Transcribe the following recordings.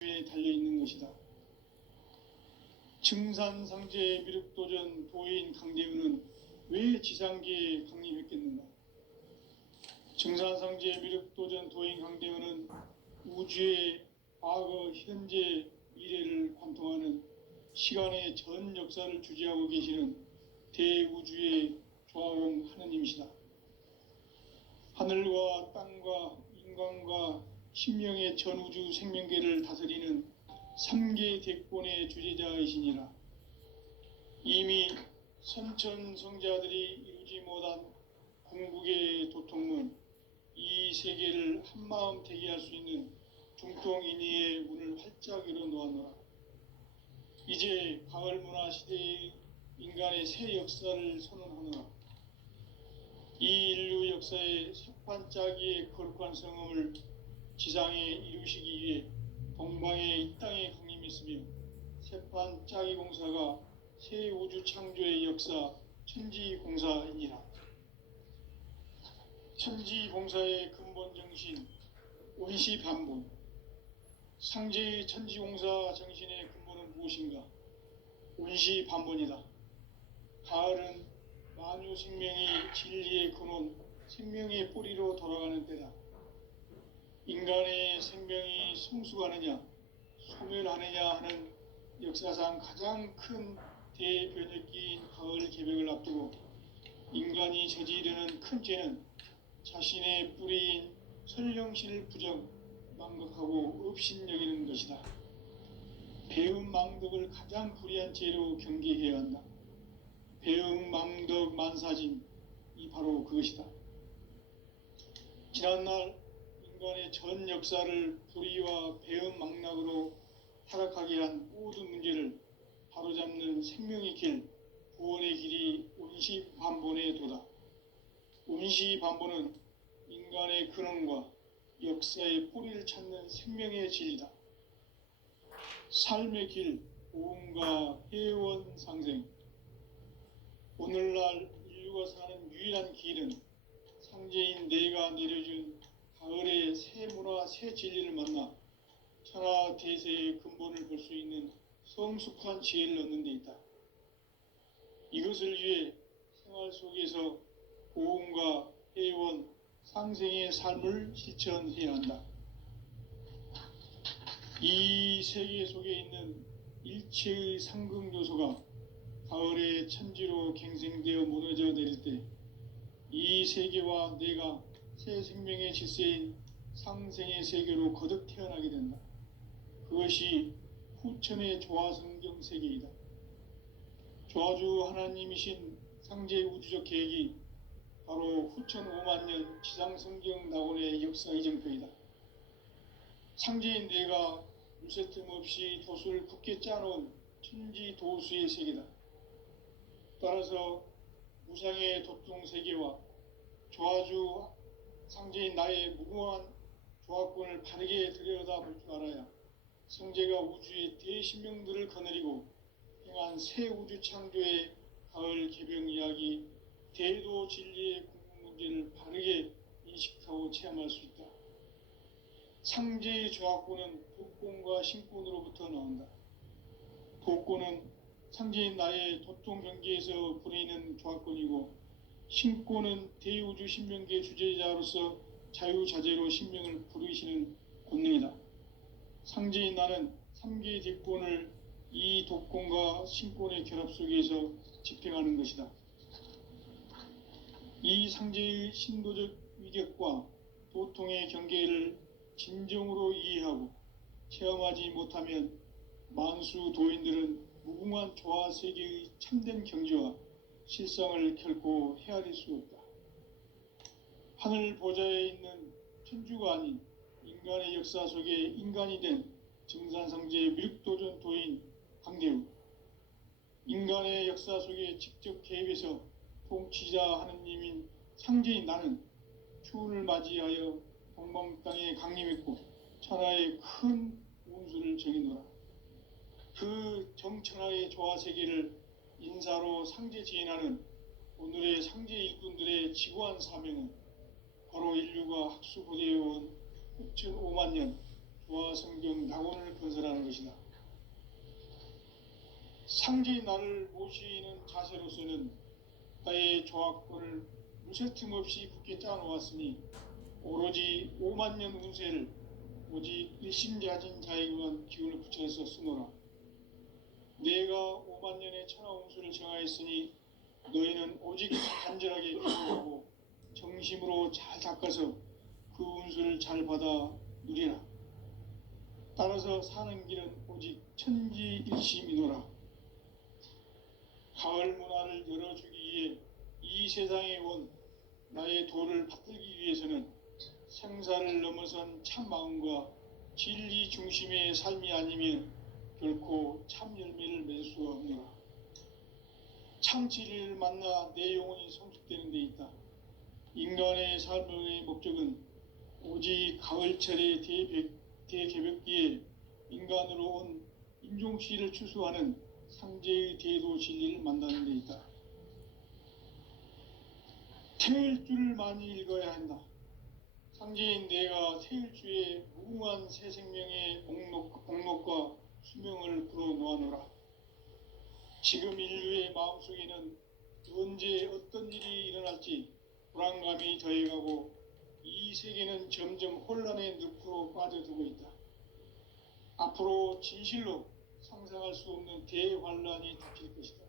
에 달려있는 것이다. 증산상제 미륵도전 도인 강대우는 왜 지상계에 강림했겠는가? 증산상제 미륵도전 도인 강대우는 우주의 과거, 현재, 미래를 관통하는 시간의 전 역사를 주재하고 계시는 대우주의 조화공 하느님이시다. 하늘과 땅과 인간과 신명의 전우주 생명계를 다스리는 3계 대권의 주재자이시니라. 이미 선천성자들이 이루지 못한 궁극의 도통문, 이 세계를 한마음 되게 할 수 있는 중통인의의 문을 활짝 열어놓았노라. 이제 가을문화 시대의 인간의 새 역사를 선언하노라. 이 인류 역사의 새판짜기의 거룩한 성음을 지상에 이루시기 위해 동방의 이 땅에 강림했으며 새판짜기 공사가 새 우주 창조의 역사 천지공사이니라. 천지공사의 근본 정신 원시반본. 상제의 천지공사 정신의 근본은 무엇인가? 원시반본이다. 가을은 만유 생명이 진리의 근원, 생명의 뿌리로 돌아가는 때다. 인간의 생명이 성숙하느냐, 소멸하느냐 하는 역사상 가장 큰 대변혁기인 가을 개벽을 앞두고 인간이 저지르는 큰 죄는 자신의 뿌리인 선령신을 부정, 망각하고 업신여기는 것이다. 배음 망덕을 가장 불의한 죄로 경계해야 한다. 배음 망덕 만사짐이 바로 그것이다. 지난날 인간의 전 역사를 불의와 배음 망락으로 타락하게 한 모든 문제를 바로잡는 생명의 길, 구원의 길이 원시반본의 도다. 원시반본은 인간의 근원과 역사의 뿌리를 찾는 생명의 진리다. 삶의 길, 보험과 회원 상생. 오늘날 인류가 사는 유일한 길은 상제인 내가 내려준 가을의 새 문화, 새 진리를 만나 천하 대세의 근본을 볼 수 있는 성숙한 지혜를 얻는 데 있다. 이것을 위해 생활 속에서 보험과 회원, 상생의 삶을 실천해야 한다. 이 세계 속에 있는 일체의 상극 요소가 가을의 천지로 갱생되어 무너져 내릴 때 이 세계와 내가 새 생명의 질서인 상생의 세계로 거듭 태어나게 된다. 그것이 후천의 조화성경 세계이다. 조화주 하나님이신 상제 우주적 계획이 바로 후천 5만년 지상성경 낙원의 역사 이정표이다. 상제인 내가 유세 틈 없이 도수를 굳게 짜놓은 천지 도수의 세계다. 따라서 무상의 도통 세계와 조화주 상제인 나의 무궁한 조화권을 바르게 들여다볼 줄 알아야 성제가 우주의 대신명들을 거느리고 행한 새 우주 창조의 가을 개병 이야기, 대도 진리의 궁극 문제를 바르게 인식하고 체험할 수 있다. 상제의 조화권은 도권과 신권으로부터 나온다. 도권은 상제인 나의 도통 경계에서 부리는 조화권이고, 신권은 대우주 신명계 주제자로서 자유자재로 신명을 부르시는 권능이다. 상제인 나는 3계 대권을 이 도권과 신권의 결합 속에서 집행하는 것이다. 이 상제의 신도적 위격과 도통의 경계를 진정으로 이해하고 체험하지 못하면 만수 도인들은 무궁한 조화 세계의 참된 경지와 실상을 결코 헤아릴 수 없다. 하늘 보좌에 있는 천주가 아닌 인간의 역사 속에 인간이 된 증산상제 미륵도전 도인 강대우. 인간의 역사 속에 직접 개입해서 통치자 하느님인 상제인 나는 추운을 맞이하여 동방 땅에 강림했고 천하의 큰 운수를 정해놓아. 그 정천하의 조화세계를 인사로 상제 지인하는 오늘의 상제 일꾼들의 지구한 사명은 바로 인류가 학수고대해온 9,500만 년 도화성경 낙원을 건설하는 것이다. 상제의 나를 모시는 자세로서는 나의 조합권을 무쇠틈 없이 굳게 짜놓았으니 오로지 5만 년 운세를 오직 일심자진 자에게만 기운을 붙여서 쓰노라. 내가 5만 년의 천하 운수를 정하였으니 너희는 오직 간절하게 기도하고 정심으로 잘 닦아서 그 운수를 잘 받아 누리라. 따라서 사는 길은 오직 천지일심이노라. 가을 문화를 열어주기 위해 이 세상에 온 나의 도를 받들기 위해서는 생사를 넘어선 참 마음과 진리 중심의 삶이 아니면 결코 참 열매를 맺을 수가 없노라. 참 진리를 만나 내 영혼이 성숙되는 데 있다. 인간의 삶의 목적은 오직 가을철의 대개벽기에 인간으로 온 인종시를 추수하는 상제의 대도 진리를 만나는 데 있다. 태일주를 많이 읽어야 한다. 상제인 내가 태일주의 무궁한 새 생명의 목록과 수명을 풀어놓아노라. 지금 인류의 마음속에는 언제 어떤 일이 일어날지 불안감이 더해가고 이 세계는 점점 혼란의 늪으로 빠져들고 있다. 앞으로 진실로 상상할 수 없는 대환란이 닥칠 것이다.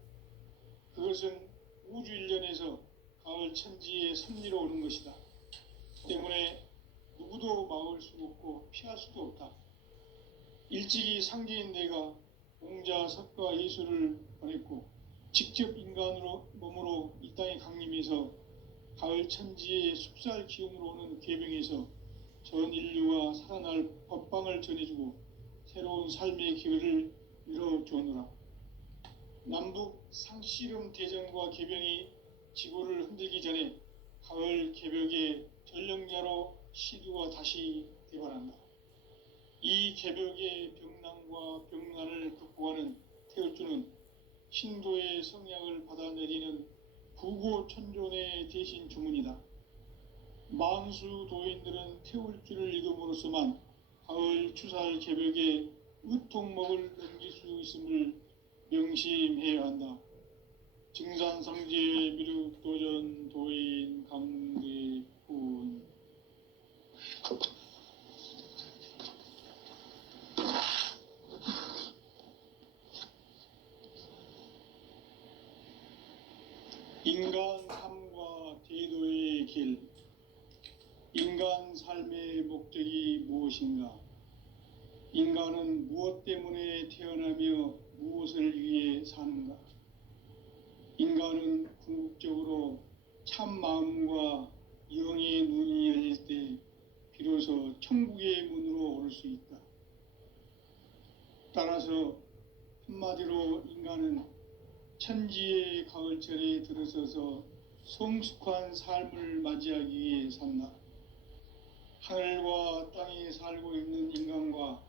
그것은 우주 일련에서 가을 천지의 섭리로 오는 것이다. 때문에 누구도 막을 수 없고 피할 수도 없다. 일찍이 상제인 내가 공자, 석가, 예수를 보냈고 직접 인간으로 몸으로 이 땅에 강림해서 가을 천지의 숲살 기운으로 오는 계병에서 전 인류가 살아날 법방을 전해주고 새로운 삶의 기회를 열어주었노라. 남북 상씨름 대전과 계병이 지구를 흔들기 전에 가을 개벽의 전령자로 시두가 다시 대발한다. 이 개벽의 병난과 병난을 극복하는 태울주는 신도의 성향을 받아내리는 부고천존의 대신 주문이다. 만수 도인들은 태울주를 읽음으로써만 가을 추살 개벽의 의통목을 넘길 수 있음을 명심해야 한다. 증산상제 미륵도전 도인 강대군. 인간 삶과 제도의 길. 인간 삶의 목적이 무엇인가? 인간은 무엇 때문에 태어나며 무엇을 위해 사는가? 인간은 궁극적으로 참 마음과 영의 눈이 열릴 때 비로소 천국의 문으로 오를 수 있다. 따라서 한마디로 인간은 천지의 가을철에 들어서서 성숙한 삶을 맞이하기 위해 산다. 하늘과 땅에 살고 있는 인간과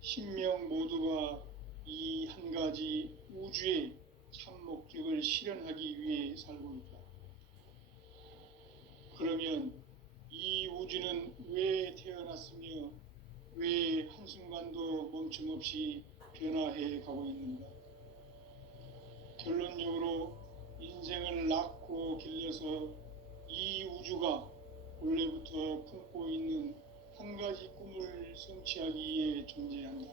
신명 모두가 이 한 가지 우주의 참 목적을 실현하기 위해 살고 있다. 그러면 이 우주는 왜 태어났으며 왜 한순간도 멈춤없이 변화해 가고 있는가? 결론적으로 인생을 낳고 길러서 이 우주가 원래부터 품고 있는 한 가지 꿈을 성취하기 위해 존재한다.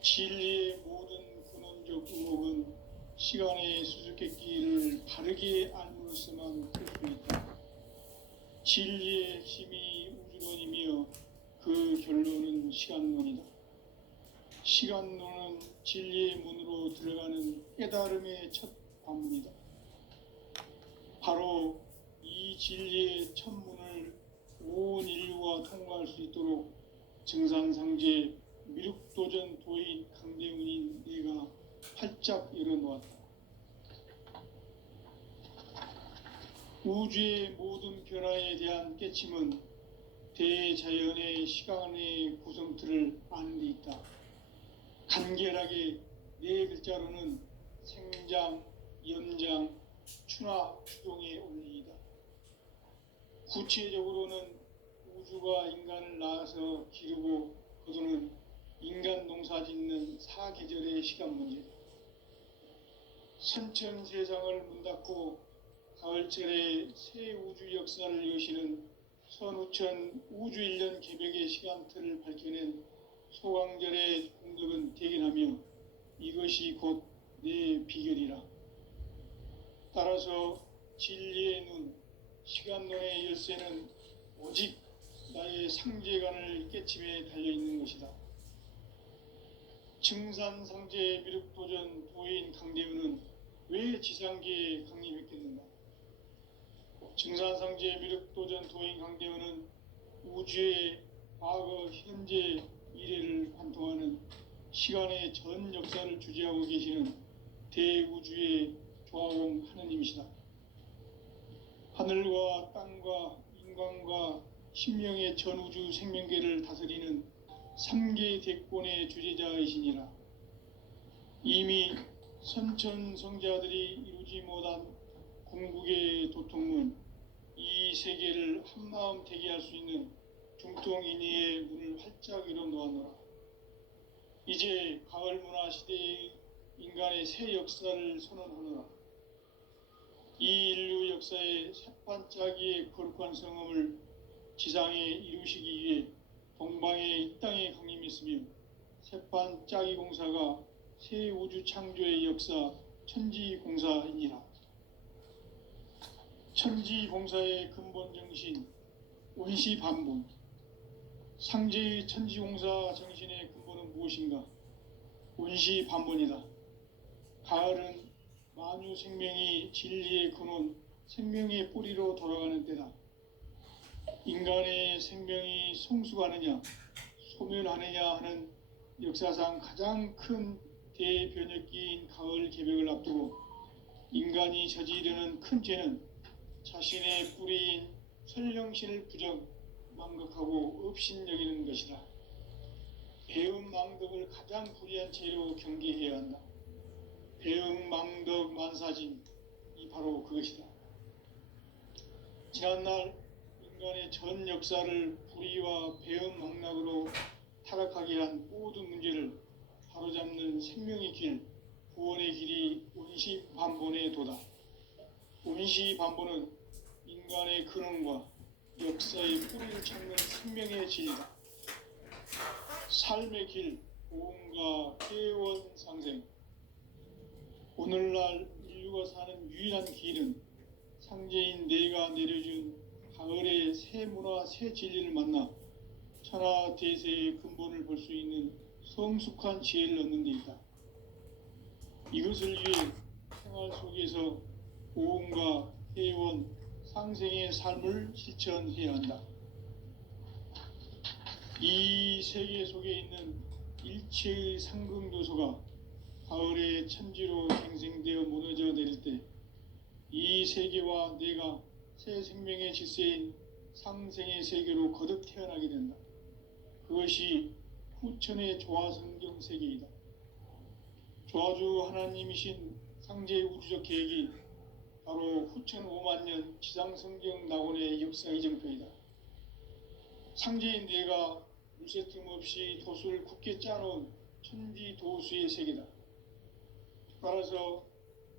진리의 모든 근원적 의혹은 시간의 수수께끼를 바르게 알므로서만 풀 수 있다. 진리의 핵심이 우주론이며 그 결론은 시간론이다. 시간론은 진리의 문으로 들어가는 깨달음의 첫 관문이다. 바로 이 진리의 첫 문을 온 인류가 통과할 수 있도록 증산상제 미륵도전 도인 강대훈인 내가 활짝 열어놓았다. 우주의 모든 변화에 대한 깨침은 대자연의 시간의 구성틀을 아는 데 있다. 간결하게 네 글자로는 생장, 연장, 추나 추동의 원리이다. 구체적으로는 우주가 인간을 낳아서 기르고 거두는 인간 농사 짓는 사계절의 시간 문제. 선천 세상을 문 닫고 가을철에 새 우주 역사를 여시는 선우천 우주 1년 개벽의 시간틀을 밝혀낸 소강절의 공덕은 대견하며 이것이 곧 내 비결이라. 따라서 진리의 눈, 시간론의 열쇠는 오직 나의 상제관을 깨침에 달려있는 것이다. 증산상제 미륵도전 도인 강대우는 왜 지상계에 강림했겠는가? 증산상제 미륵도전 도인 강대우는 우주의 과거, 현재, 미래를 관통하는 시간의 전 역사를 주재하고 계시는 대우주의 조화공 하느님이시다. 하늘과 땅과 인간과 신명의 전우주 생명계를 다스리는 3개 대권의 주재자이시니라. 이미 선천성자들이 이루지 못한 궁극의 도통문, 이 세계를 한마음 되게 할 수 있는 중통인의의 문을 활짝 열어 놓았노라. 이제 가을 문화 시대의 인간의 새 역사를 선언하노라. 이 인류 역사의 새반짝이의 거룩한 성음을 지상에 이루시기 위해 동방의 이 땅에 강림했으며 새반짝이 공사가 새 우주 창조의 역사 천지공사이니라. 천지공사의 근본 정신 원시반본. 상제의 천지공사 정신의 근본은 무엇인가? 원시반본이다. 가을은 만유 생명이 진리의 근원, 생명의 뿌리로 돌아가는 때다. 인간의 생명이 성숙하느냐, 소멸하느냐 하는 역사상 가장 큰 대변혁기인 가을 개벽을 앞두고 인간이 저지르는 큰 죄는 자신의 뿌리인 설령신을 부정, 망각하고 업신여기는 것이다. 배은망덕을 가장 불의한 죄로 경계해야 한다. 배은망덕 만사짐이 바로 그것이다. 지난날 인간의 전 역사를 불의와 배은망락으로 타락하게 한 모든 문제를 바로잡는 생명의 길, 구원의 길이 원시반본의 도다. 원시반본은 인간의 근원과 역사의 뿌리를 찾는 생명의 진리다. 삶의 길, 보험과 개원상생. 오늘날 인류가 사는 유일한 길은 상제인 내가 내려준 가을의 새 문화, 새 진리를 만나 천하대세의 근본을 볼 수 있는 성숙한 지혜를 얻는 데 있다. 이것을 위해 생활 속에서 보험과 개원, 상생의 삶을 실천해야 한다. 이 세계 속에 있는 일체의 상승요소가 가을의 천지로 갱생되어 무너져 내릴 때 이 세계와 내가 새 생명의 질서인 상생의 세계로 거듭 태어나게 된다. 그것이 후천의 조화성경 세계이다. 조화주 하나님이신 상제의 우주적 계획이 바로 후천 5만 년 지상성경 낙원의 역사 이정표이다. 상제인 내가 물새 틈 없이 도수를 굳게 짜놓은 천지 도수의 세계다. 따라서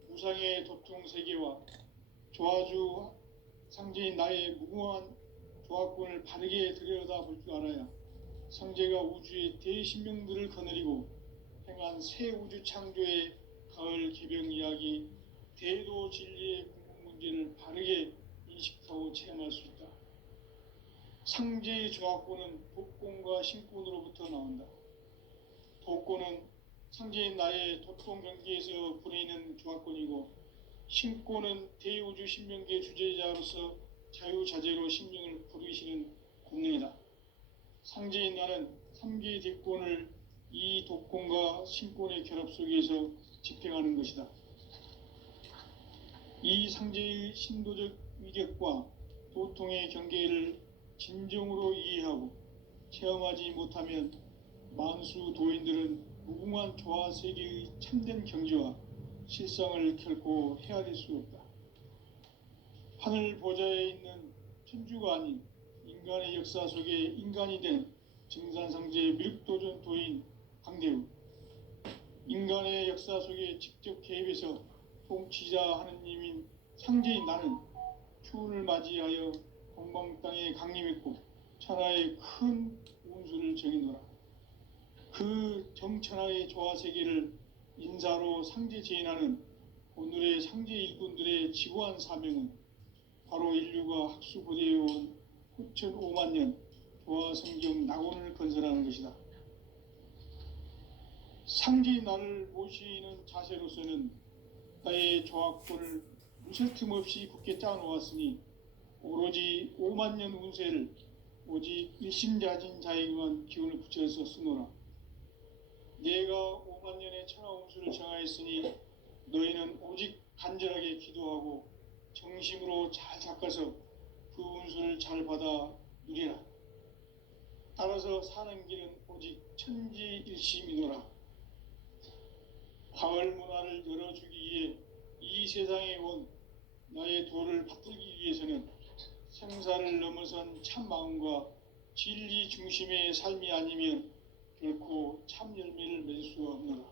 무상의 도통 세계와 조화주 상제인 나의 무궁한 조화권을 바르게 들여다볼 줄 알아야 상제가 우주의 대신명들을 거느리고 행한 새 우주 창조의 가을 개벽 이야기, 대도 진리의 궁극 문제를 바르게 인식하고 체험할 수 있다. 상제의 조화권은 독권과 신권으로부터 나온다. 독권은 상제인 나의 도통 경계에서 부리는 조화권이고, 신권은 대우주 신명계 주제자로서 자유자재로 신명을 부르시는 권능이다. 상제인 나는 3개의 대권을 이 독권과 신권의 결합 속에서 집행하는 것이다. 이 상제의 신도적 위격과 도통의 경계를 진정으로 이해하고 체험하지 못하면 만수 도인들은 무궁한 조화 세계의 참된 경지와 실상을 결코 헤아릴 수 없다. 하늘 보좌에 있는 천주가 아닌 인간 인간의 역사 속에 인간이 된 증산상제 미륵도전 도인 강대우, 인간의 역사 속에 직접 개입해서 통치자 하느님인 상제인 나는 추운을 맞이하여 동방 땅에 강림했고 천하의 큰 운수를 정해놓으라. 그 정천하의 조화세계를 인사로 상제 제인하는 오늘의 상제 일꾼들의 지구한 사명은 바로 인류가 학수고대해온 9,500만 년 조화성경 낙원을 건설하는 것이다. 상제인 나를 모시는 자세로서는 나의 조화권을 무쇠 틈 없이 굳게 짜놓았으니 오로지 5만 년 운세를 오직 일심자진 자에게만 기운을 붙여서 쓰노라. 내가 5만 년의 천하 운수를 정하였으니 너희는 오직 간절하게 기도하고 정심으로 잘 닦아서 그 운수를 잘 받아 누리라. 따라서 사는 길은 오직 천지일심이노라. 가을 문화를 열어주기 위해 이 세상에 온 나의 도를 받들기 위해서는 생사를 넘어선 참 마음과 진리 중심의 삶이 아니면 결코 참 열매를 맺을 수가 없노라.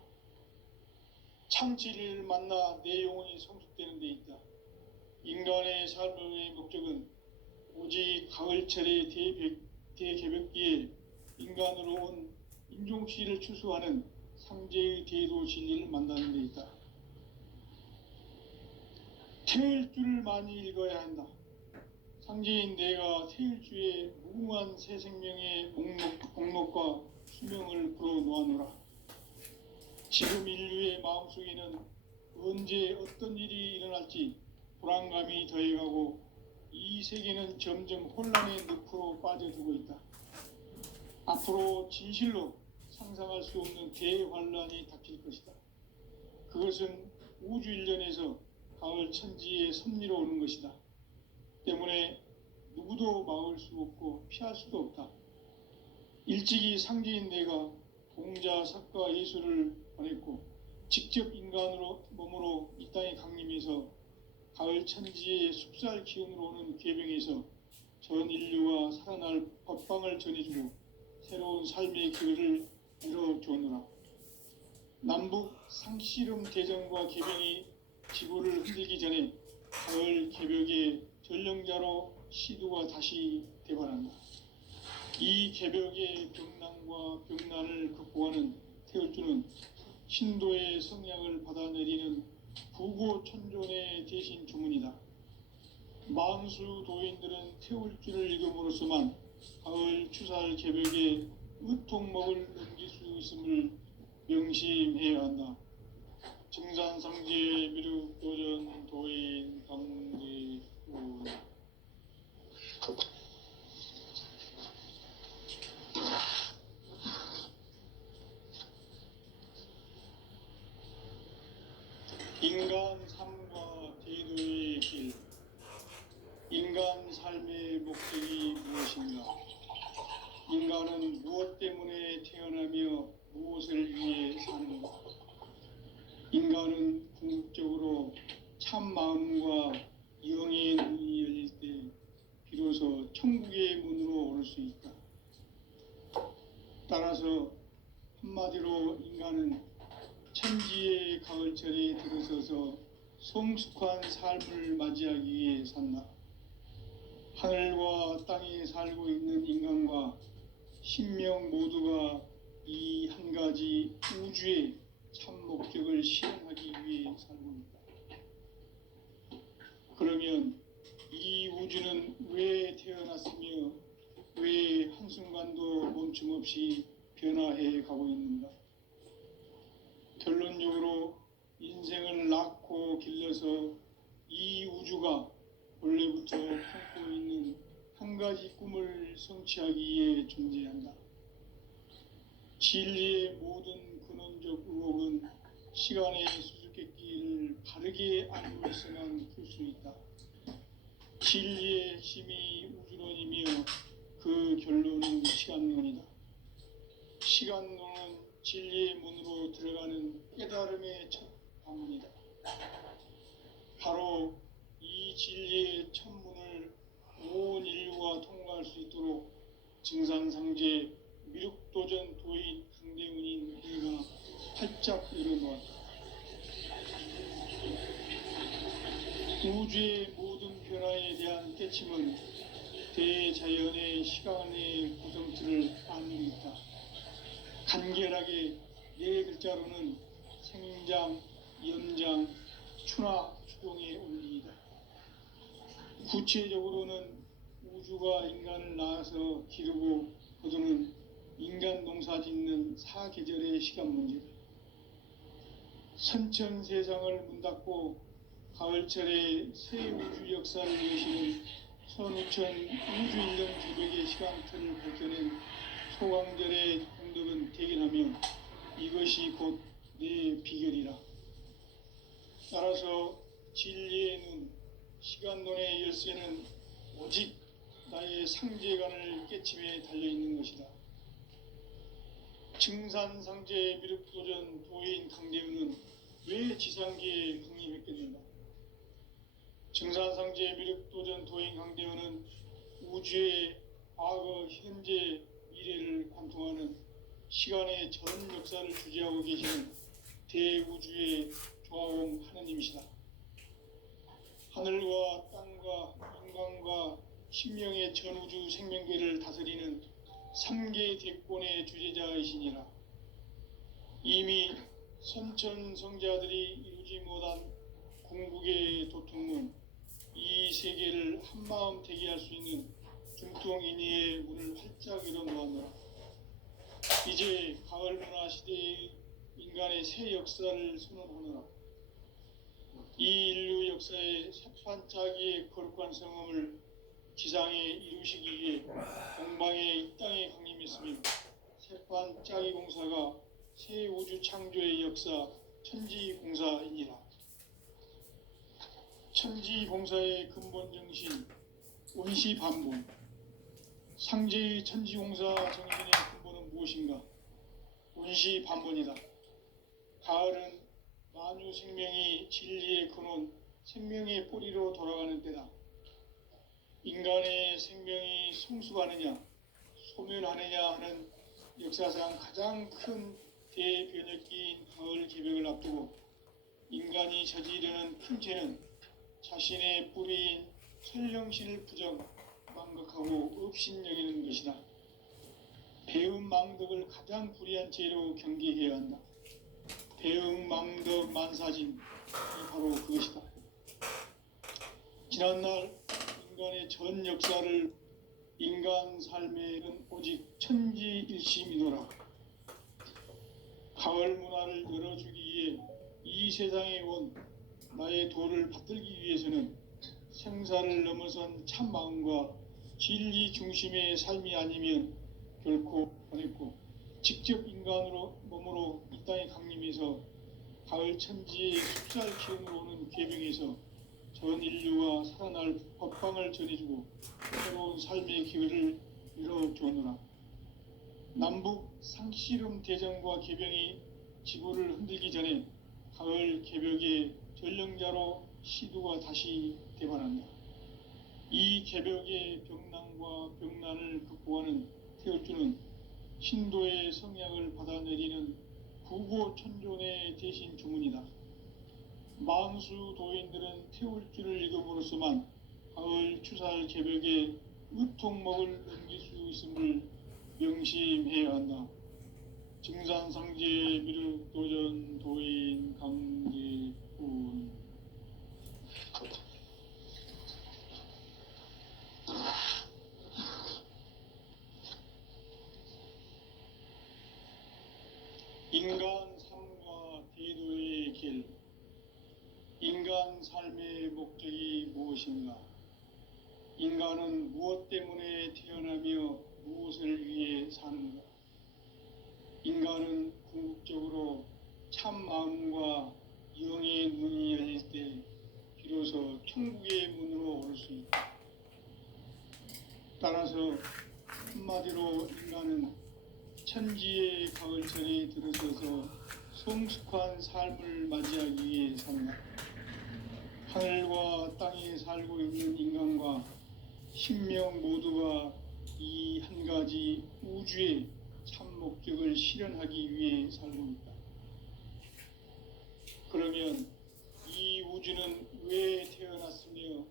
참 진리를 만나 내 영혼이 성숙되는 데 있다. 인간의 삶의 목적은 오직 가을철의 대개벽기에 인간으로 온 인종시를 추수하는 상제의 대도 진리를 만나는 데 있다. 태일주를 많이 읽어야 한다. 상제인 내가 태일주의 무궁한 새 생명의 목록과 수명을 불어놓아노라. 지금 인류의 마음속에는 언제 어떤 일이 일어날지 불안감이 더해가고 이 세계는 점점 혼란의 늪으로 빠져들고 있다. 앞으로 진실로 상상할 수 없는 대환란이 닥칠 것이다. 그것은 우주 일련에서 가을 천지의 섭리로 오는 것이다. 때문에 누구도 막을 수 없고 피할 수도 없다. 일찍이 상제인 내가 공자, 석가, 예수를 보냈고 직접 인간으로 몸으로 이 땅에 강림해서 가을 천지의 숲살 기운으로 오는 계병에서 전 인류가 살아날 법방을 전해주고 새로운 삶의 길을 열어주었노라. 남북 상씨름 대전과 계병이 지구를 흔들기 전에 가을 개벽의 전령자로 시두가 다시 대발한다. 이 개벽의 병난과 병난을 극복하는 태울주는 신도의 성량을 받아내리는 부고천존의 대신 주문이다. 만수 도인들은 태울주를 읽음으로써만 가을 추살 개벽의 의통목을 넘길 수 있음을 명심해야 한다. 증산상제 미륵도전 도인 강대우. 인간 삶과 제도의 길. 인간 삶의 목적이 무엇인가? 인간은 무엇 때문에 태어나며 무엇을 위해 사는가? 인간은 궁극적으로 참 마음과 영의 눈이 열릴 때 비로소 천국의 문으로 오를 수 있다. 따라서 한마디로 인간은 천지의 가을철에 들어서서 성숙한 삶을 맞이하기 위해 산다. 하늘과 땅에 살고 있는 인간과 신명 모두가 이 한 가지 우주의 참 목적을 실현하기 위해 살고 있다. 그러면 이 우주는 왜 태어났으며 왜 한순간도 멈춤 없이 변화해 가고 있는가? 결론적으로 인생을 낳고 길러서 이 우주가 원래부터 품고 있는 한 가지 꿈을 성취하기 위해 존재한다. 진리의 모든 근원적 의혹은 시간의 수수께끼를 바르게 알고있어만 풀 수 있다. 진리의 핵심이 우주론이며 그 결론은 시간론이다. 시간론은 진리의 문으로 들어가는 깨달음의 첫 방문이다. 바로 이 진리의 첫 문을 온 인류가 통과할 수 있도록 증산상제 미륵도전 도인 강대훈인 내가 활짝 열어놓았다. 우주의 모든 변화에 대한 깨침은 대자연의 시간의 구성틀을 아는 있다. 간결하게 네 글자로는 생장, 연장, 추나 추동의 원리이다. 구체적으로는 우주가 인간을 낳아서 기르고 거두는 인간 농사 짓는 사계절의 시간 문제다. 선천 세상을 문 닫고 가을철에 새 우주 역사를 여시는 선우천 우주인력 기백의 시간틀을 밝혀낸 소강절의 공덕은 대견하며 이것이 곧 내 비결이라. 따라서 진리의 눈, 시간론의 열쇠는 오직 나의 상제관을 깨침에 달려있는 것이다. 증산상제 미륵도전 도인 강대훈은 왜 지상계에 강림했겠는가? 증산상제 미륵도전 도인 강대훈은 우주의 과거, 현재, 미래를 관통하는 시간의 전 역사를 주재하고 계시는 대우주의 조화원 하느님이시다. 하늘과 땅과 인간과 신명의 전우주 생명계를 다스리는 3개 대권의 주재자이시니라. 이미 선천성자들이 이루지 못한 궁극의 도통문, 이 세계를 한마음 되게 할 수 있는 중통인의의 문을 활짝 열어놓았노라. 이제 가을 문화 시대의 인간의 새 역사를 선언하노라. 이 인류 역사의 새판짜기의 거룩한 성험을 지상에 이루시기 위해 동방의 이 땅에 강림했으며 새판짜기 공사가 새 우주 창조의 역사 천지공사이니라. 천지공사의 근본 정신 원시반본. 상제의 천지공사 정신의 근본은 무엇인가? 원시반본이다. 가을은 만유 생명이 진리의 근원, 생명의 뿌리로 돌아가는 때다. 인간의 생명이 성숙하느냐, 소멸하느냐 하는 역사상 가장 큰 대변혁기인 가을 개벽을 앞두고 인간이 저지르는 큰 죄는 자신의 뿌리인 천령신을 부정, 망각하고 업신여기는 것이다. 배음 망덕을 가장 불의한 죄로 경계해야 한다. 배음 망덕 만사진이 바로 그것이다. 지난날 인간의 전 역사를 인간 삶에는 오직 천지일심이노라. 가을 문화를 열어주기 위해 이 세상에 온 나의 도를 받들기 위해서는 생사를 넘어선 참마음과 진리 중심의 삶이 아니면 결코 어렵고, 직접 인간으로 몸으로 이 땅에 강림해서 가을 천지의 숲살 기운으로 오는 계명에서 전 인류가 살아날 법방을 전해주고 새로운 삶의 기회를 열어주었노라. 남북 상씨름 대전과 개병이 지구를 흔들기 전에 가을 개벽의 전령자로 시두가 다시 대발한다. 이 개벽의 병난과 병난을 극복하는 태울주는 신도의 성약을 받아내리는 구고천존의 대신 주문이다. 만수 도인들은 태울주를 읽음으로써만 가을 추살 개벽의 의통목을 넘길 수 있음을 명심해야 한다. 증산상제 미륵도전 도인 강대훈. 인간 삶과 대도의 길. 인간 삶의 목적이 무엇인가? 인간은 무엇 때문에 태어나며 무엇을 위해 사는가? 인간은 궁극적으로 참 마음과 영의 눈이 열릴 때 비로소 천국의 문으로 올 수 있다. 따라서 한마디로 인간은 천지의 가을철에 들어서서 성숙한 삶을 맞이하기 위해 산다. 하늘과 땅에 살고 있는 인간과 신명 모두가 이 한 가지 우주의 참 목적을 실현하기 위해 살고 있다. 그러면 이 우주는 왜 태어났으며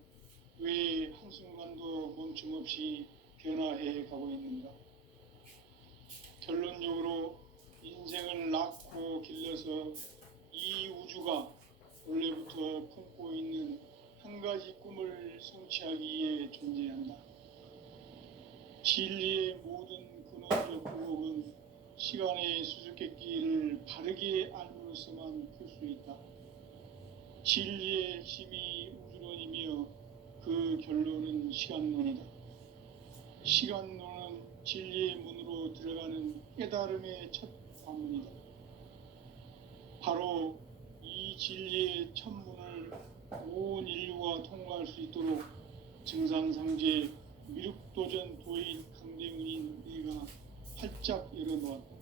왜 한순간도 멈춤없이 변화해 가고 있는가? 결론적으로 인생을 낳고 길러서 이 우주가 원래부터 품고 있는 한 가지 꿈을 성취하기 위해 존재한다. 진리의 모든 근원적 구멍은 시간의 수수께끼를 바르게 알므로서만 풀 수 있다. 진리의 핵심이 우주론이며 그 결론은 시간론이다. 시간론은 진리의 문으로 들어가는 깨달음의 첫 관문이다. 바로 이 진리의 첫 문을 온 인류가 통과할 수 있도록 증산상제 미륵도전 도인 강대훈인 내가 활짝 열어놓았다.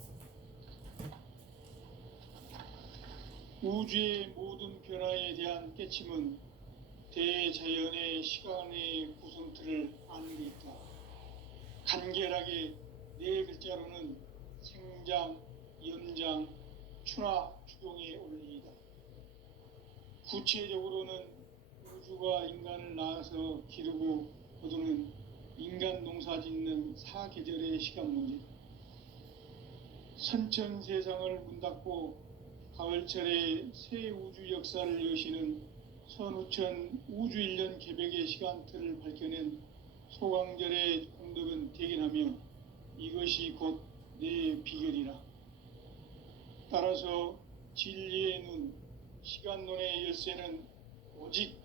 우주의 모든 변화에 대한 깨침은 대자연의 시간의 구성틀을 아는 데 있다. 간결하게 네 글자로는 생장, 연장, 추나 추동의 원리이다. 구체적으로는 우주가 인간을 낳아서 기르고 거두는 인간 농사 짓는 사계절의 시간 문제다. 선천 세상을 문 닫고 가을철에 새 우주 역사를 여시는 선우천 우주 1년 개벽의 시간틀을 밝혀낸 소강절의 공덕은 대견하며 이것이 곧 내 비결이라. 따라서 진리의 눈, 시간론의 열쇠는 오직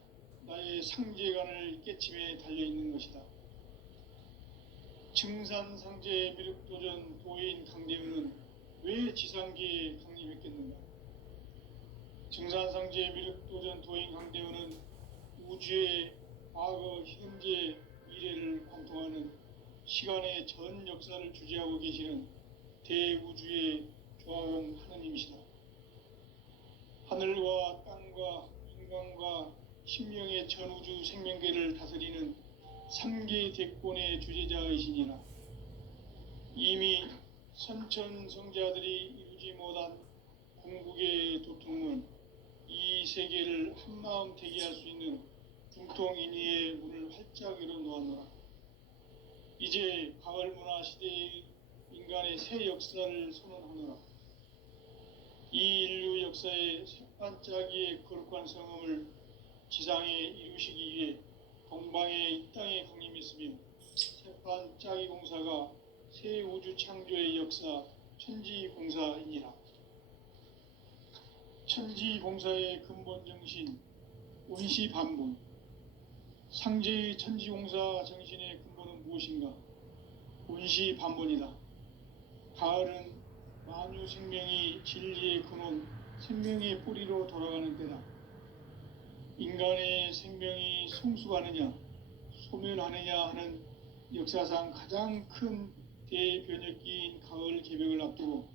나의 상제관을 깨침에 달려있는 것이다. 증산상제 미륵도전 도인 강대훈은 왜 지상계에 강림했겠는가? 증산상제 미륵도전 도인 강대훈은 우주의 과거, 현재, 미래를 관통하는 시간의 전 역사를 주재하고 계시는 대우주의 조화공 하느님이시다. 하늘과 땅과 인간과 신명의 전우주 생명계를 다스리는 3개 대권의 주재자이시니라. 이미 선천성자들이 이루지 못한 궁극의 도통문, 이 세계를 한마음 대기할 수 있는 중통인의의 문을 활짝 열어놓았노라. 이제 가을문화 시대의 인간의 새 역사를 선언하노라. 이 인류 역사의 새반짝이의 거룩한 성음을 지상에 이루시기 위해 동방의 이 땅에 강림했으며 새반짝이 공사가 새 우주 창조의 역사 천지공사이니라. 천지공사의 근본 정신 운시반본, 상제의 천지공사 정신의 근본은 무엇인가? 운시반본이다. 가을은 만유 생명이 진리의 근원, 생명의 뿌리로 돌아가는 때다. 인간의 생명이 성숙하느냐, 소멸하느냐 하는 역사상 가장 큰 대변혁기인 가을 개벽을 앞두고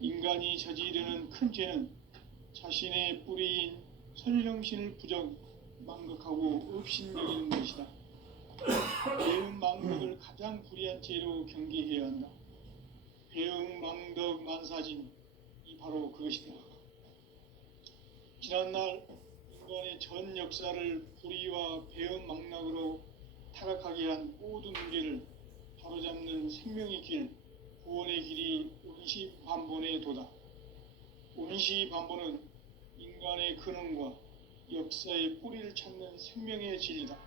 인간이 저지르는 큰 죄는 자신의 뿌리인 설령신을 부정, 망각하고 업신여기는 것이다. 배음 망덕을 가장 불의한 죄로 경계해야 한다. 배음 망덕 만사진, 이 바로 그것이다. 지난날 인간의 전 역사를 불의와 배음 망락으로 타락하게 한 모든 문제를 바로잡는 생명의 길, 구원의 길이 운시반본의 도다. 운시반본은 인간의 근원과 역사의 뿌리를 찾는 생명의 진리다.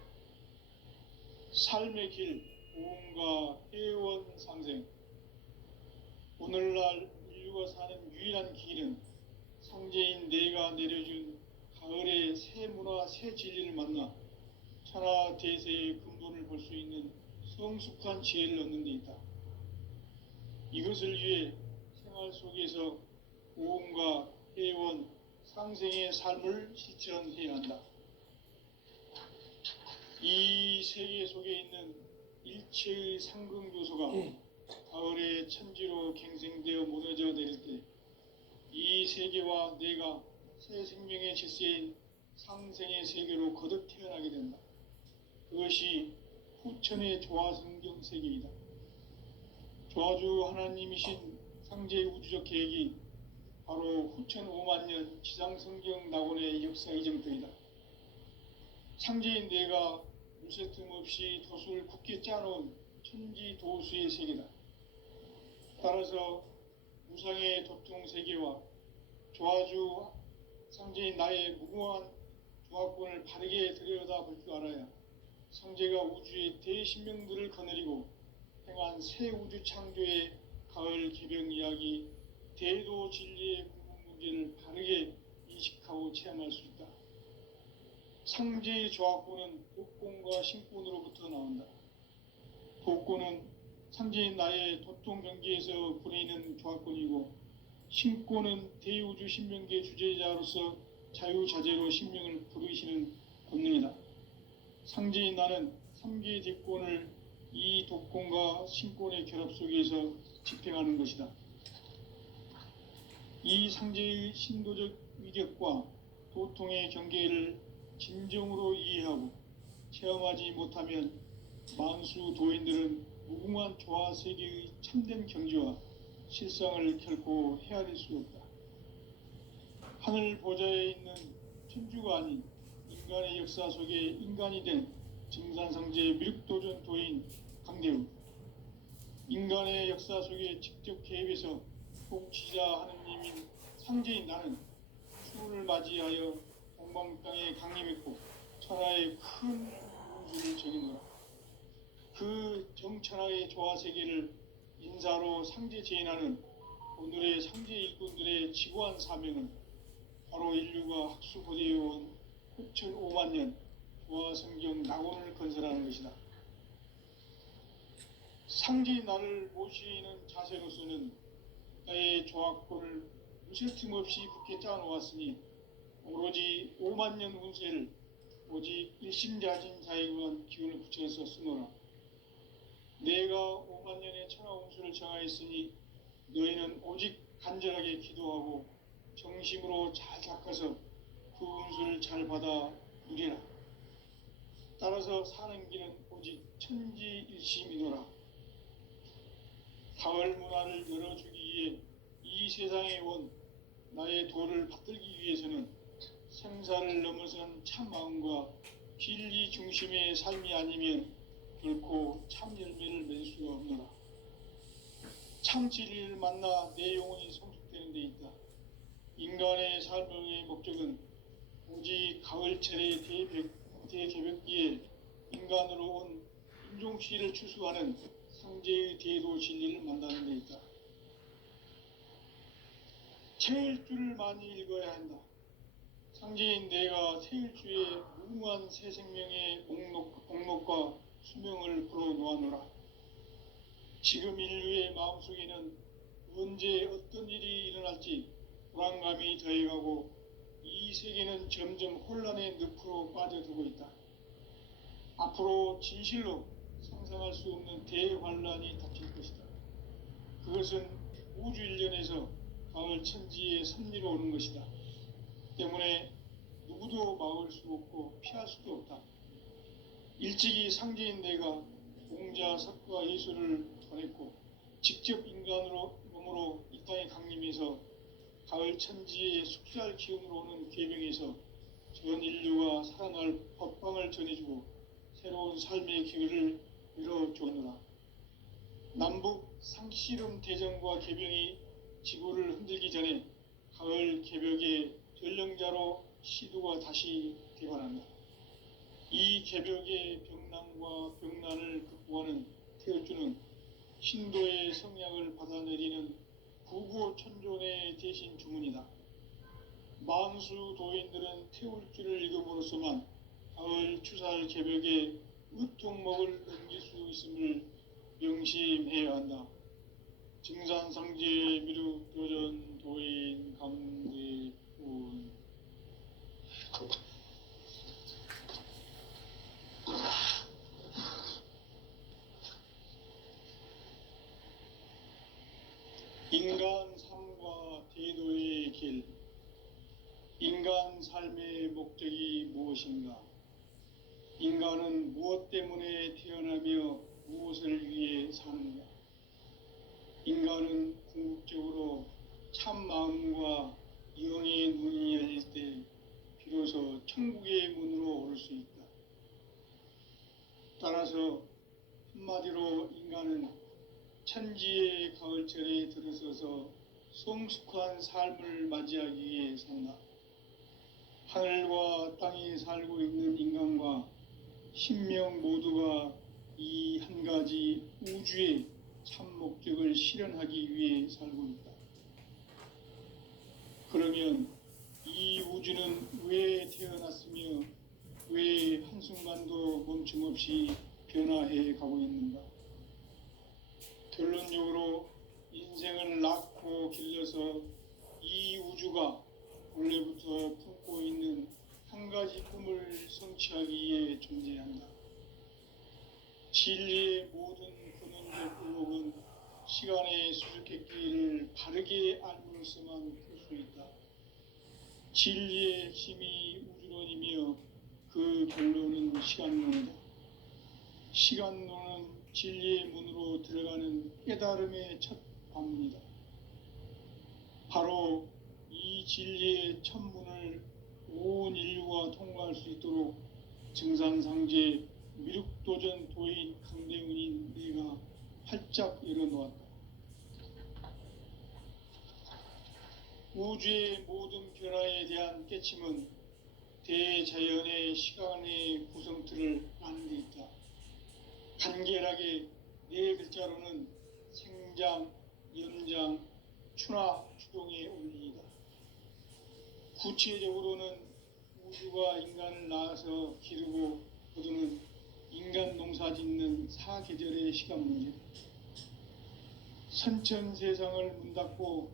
삶의 길, 보험과 해원 상생. 오늘날 인류가 사는 유일한 길은 상제인 내가 내려준 가을의 새 문화, 새 진리를 만나 천하 대세의 근본을 볼 수 있는 성숙한 지혜를 얻는 데 있다. 이것을 위해 생활 속에서 보험과 해원, 상생의 삶을 실천해야 한다. 이 세계 속에 있는 일체의 상극 요소가 가을의 천지로 갱생되어 무너져 내릴 때 이 세계와 내가 새 생명의 질서인 상생의 세계로 거듭 태어나게 된다. 그것이 후천의 조화성경 세계이다. 조화주 하나님이신 상제의 우주적 계획이 바로 후천 5만 년 지상성경 낙원의 역사 이정표이다. 상제인 내가 무쇠 틈 없이 도수를 굳게 짜놓은 천지 도수의 세계다. 따라서 무상의 도통 세계와 조화주 상제인 나의 무궁한 조화권을 바르게 들여다볼 줄 알아야 상제가 우주의 대신명들을 거느리고 행한 새 우주 창조의 가을 개병 이야기, 대도 진리의 궁극 문제를 바르게 인식하고 체험할 수 있다. 상제의 조화권은 복권과 신권으로부터 나온다. 복권은 상제인 나의 도통 경계에서 부리는 조화권이고, 신권은 대우주 신명계 주제자로서 자유자재로 신명을 부르시는 권능이다. 상제인 나는 3개의 대권을 이 독권과 신권의 결합 속에서 집행하는 것이다. 이 상제의 신도적 위격과 도통의 경계를 진정으로 이해하고 체험하지 못하면 만수 도인들은 무궁한 조화 세계의 참된 경지와 실상을 결코 헤아릴 수 없다. 하늘 보좌에 있는 천주가 아닌 인간의 역사 속에 인간이 된 증산상제 미륵도전 도인 강대우, 인간의 역사 속에 직접 개입해서 통치자 하느님인 상제인 나는 추운을 맞이하여 동방 땅에 강림했고 천하의 큰 운수를 정해놓아 그 정천하의 조화 세계를 인사로 상제 제인하는 오늘의 상제 일꾼들의 지구한 사명은 바로 인류가 학수고대해온 후천 5만 년 조화 성경 낙원을 건설하는 것이다. 상제인 나를 모시는 자세로서는 나의 조화권을 무쇠 틈 없이 굳게 짜놓았으니 오로지 5만 년 운세를 오직 일심자진 자에 관한 기운을 붙여서 쓰노라. 내가 5만 년의 천하 운수를 정하였으니 너희는 오직 간절하게 기도하고 정심으로 잘 닦아서 그 운수를 잘 받아 누리라. 따라서 사는 길은 오직 천지일심이노라. 가을 문화를 열어주기 위해 이 세상에 온 나의 도를 받들기 위해서는 생사를 넘어선 참 마음과 진리 중심의 삶이 아니면 결코 참 열매를 맺을 수가 없노라. 참 진리를 만나 내 영혼이 성숙되는 데 있다. 인간의 삶의 목적은 오직 가을철의 대개벽기에 인간으로 온 인종시를 추수하는 상제의 대도 진리를 만나는 데 있다. 체일주를 많이 읽어야 한다. 상제인 내가 체일주의 무궁한 새 생명의 목록과 수명을 불어놓아노라. 지금 인류의 마음속에는 언제 어떤 일이 일어날지 불안감이 더해가고 이 세계는 점점 혼란의 늪으로 빠져들고 있다. 앞으로 진실로 상상할 수 없는 대환란이 닥칠 것이다. 그것은 우주 일련에서 가을 천지의 섭리로 오는 것이다. 때문에 누구도 막을 수 없고 피할 수도 없다. 일찍이 상제인 내가 공자, 석과 예술을 전했고 직접 인간으로 몸으로 이 땅에 강림해서 가을 천지의 숙살 기운으로 오는 계명에서 전 인류가 살아날 법방을 전해주고 새로운 삶의 기회를 열어주노라. 남북 상씨름 대전과 개병이 지구를 흔들기 전에 가을 개벽의 전령자로 시도가 다시 되관한다. 이 개벽의 병난과 병난을 극복하는 태어주는 신도의 성약을 받아내리는 구구천존의 대신 주문이다. 만수 도인들은 태울주를 읽음으로써만 가을 추살 개벽의 으통목을 넘길 수 있음을 명심해야 한다. 증산상제 미륵도전 도인 강대훈. 인간 삶과 대도의 길. 인간 삶의 목적이 무엇인가? 인간은 무엇 때문에 태어나며 무엇을 위해 사는가? 인간은 궁극적으로 참 마음과 영의 눈이 열릴 때 비로소 천국의 문으로 오를 수 있다. 따라서 한마디로 인간은 천지의 가을철에 들어서서 성숙한 삶을 맞이하기 위해 산다. 하늘과 땅에 살고 있는 인간과 신명 모두가 이 한 가지 우주의 참 목적을 실현하기 위해 살고 있다. 그러면 이 우주는 왜 태어났으며 왜 한순간도 멈춤없이 변화해 가고 있는가? 결론적으로 인생을 낳고 길러서 이 우주가 원래부터 품고 있는 한 가지 꿈을 성취하기 위해 존재한다. 진리의 모든 근원적 의혹은 시간의 수수께끼를 바르게 알므로서만 풀 수 있다. 진리의 핵심이 우주론이며 그 결론은 시간론이다. 시간론은 진리의 문으로 들어가는 깨달음의 첫 관문이다. 바로 이 진리의 첫 문을 온 인류가 통과할 수 있도록 증산상제 미륵도전 도인 강대훈인 내가 활짝 열어놓았다. 우주의 모든 변화에 대한 깨침은 대자연의 시간의 구성틀을 아는 데 있다. 간결하게 네 글자로는 생장, 연장, 추나 추동의 원리이다. 구체적으로는 우주가 인간을 낳아서 기르고 거두는 인간 농사 짓는 사계절의 시간 문제다. 선천 세상을 문 닫고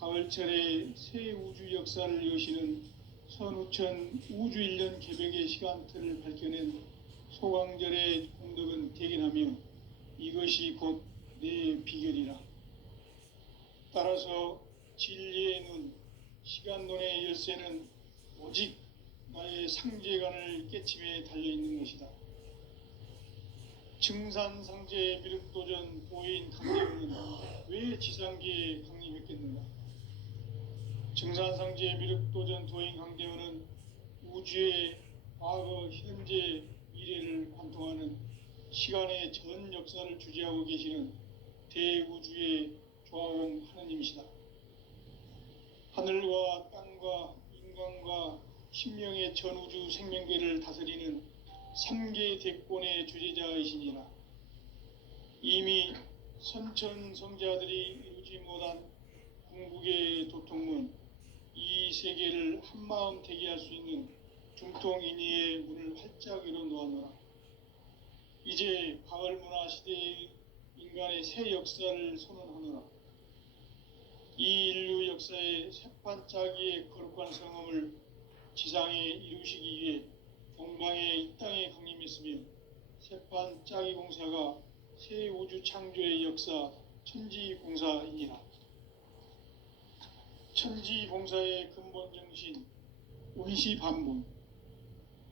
가을철에 새 우주 역사를 여시는 선우천 우주 1년 개벽의 시간틀을 밝혀낸 소강절의 공덕은 대견하며 이것이 곧 내 비결이라. 따라서 진리의 눈, 시간론의 열쇠는 오직 나의 상제관을 깨침에 달려있는 것이다. 증산상제 미륵도전 보인 강대훈은 왜 지상계에 강림했겠는가? 증산상제 미륵도전 도인 강대훈은 우주의 과거, 현재, 미래를 관통하는 시간의 전 역사를 주재하고 계시는 대우주의 조화원 하느님이시다. 하늘과 땅과 인간과 신명의 전우주 생명계를 다스리는 3개 대권의 주재자이시니라. 이미 선천성자들이 이루지 못한 궁극의 도통문, 이 세계를 한마음 되게 할 수 있는 중통인의의 문을 활짝 열어놓았노라. 이제 가을 문화 시대의 인간의 새 역사를 선언하노라. 이 인류 역사의 새판짜기의 거룩한 성험을 지상에 이루시기 위해 동방의 이 땅에 강림했으며 새판짜기 공사가 새 우주 창조의 역사 천지공사이니라. 천지공사의 근본 정신 원시반본.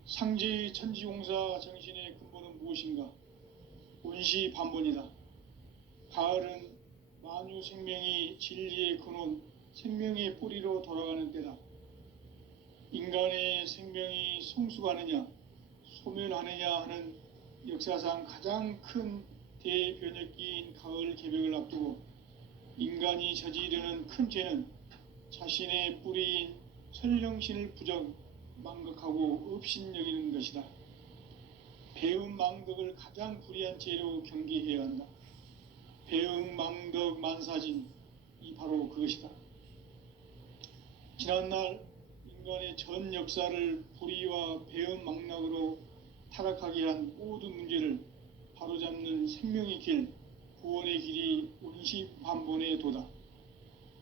상제의 천지공사 정신의 근본은 무엇인가? 원시반본이다. 가을은 만유 생명이 진리의 근원, 생명의 뿌리로 돌아가는 때다. 인간의 생명이 성숙하느냐, 소멸하느냐 하는 역사상 가장 큰 대변혁기인 가을 개벽을 앞두고 인간이 저지르는 큰 죄는 자신의 뿌리인 설령신을 부정, 망각하고 업신여기는 것이다. 배움 망덕을 가장 불의한 죄로 경계해야 한다. 배움 망덕 만사진, 이 바로 그것이다. 지난날 인간의 전 역사를 불의와 배움 망락으로 타락하게 한 모든 문제를 바로잡는 생명의 길, 구원의 길이 원시반본의 도다.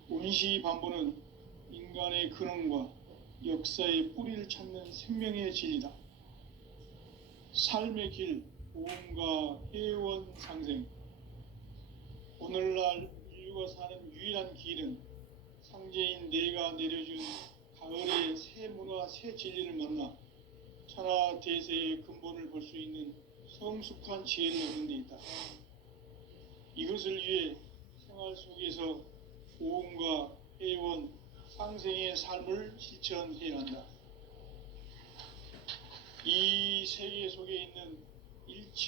원시반본은 인간의 근원과 역사의 뿌리를 찾는 생명의 진리다. 삶의 길, 보험과 회원 상생. 오늘날 인류가 사는 유일한 길은 상제인 내가 내려준 가을의 새 문화, 새 진리를 만나 천하 대세의 근본을 볼 수 있는 성숙한 지혜를 얻는 데 있다. 이것을 위해 생활 속에서 고음과 회원, 상생의 삶을 실천해야 한다. 이 세계 속에 있는 일체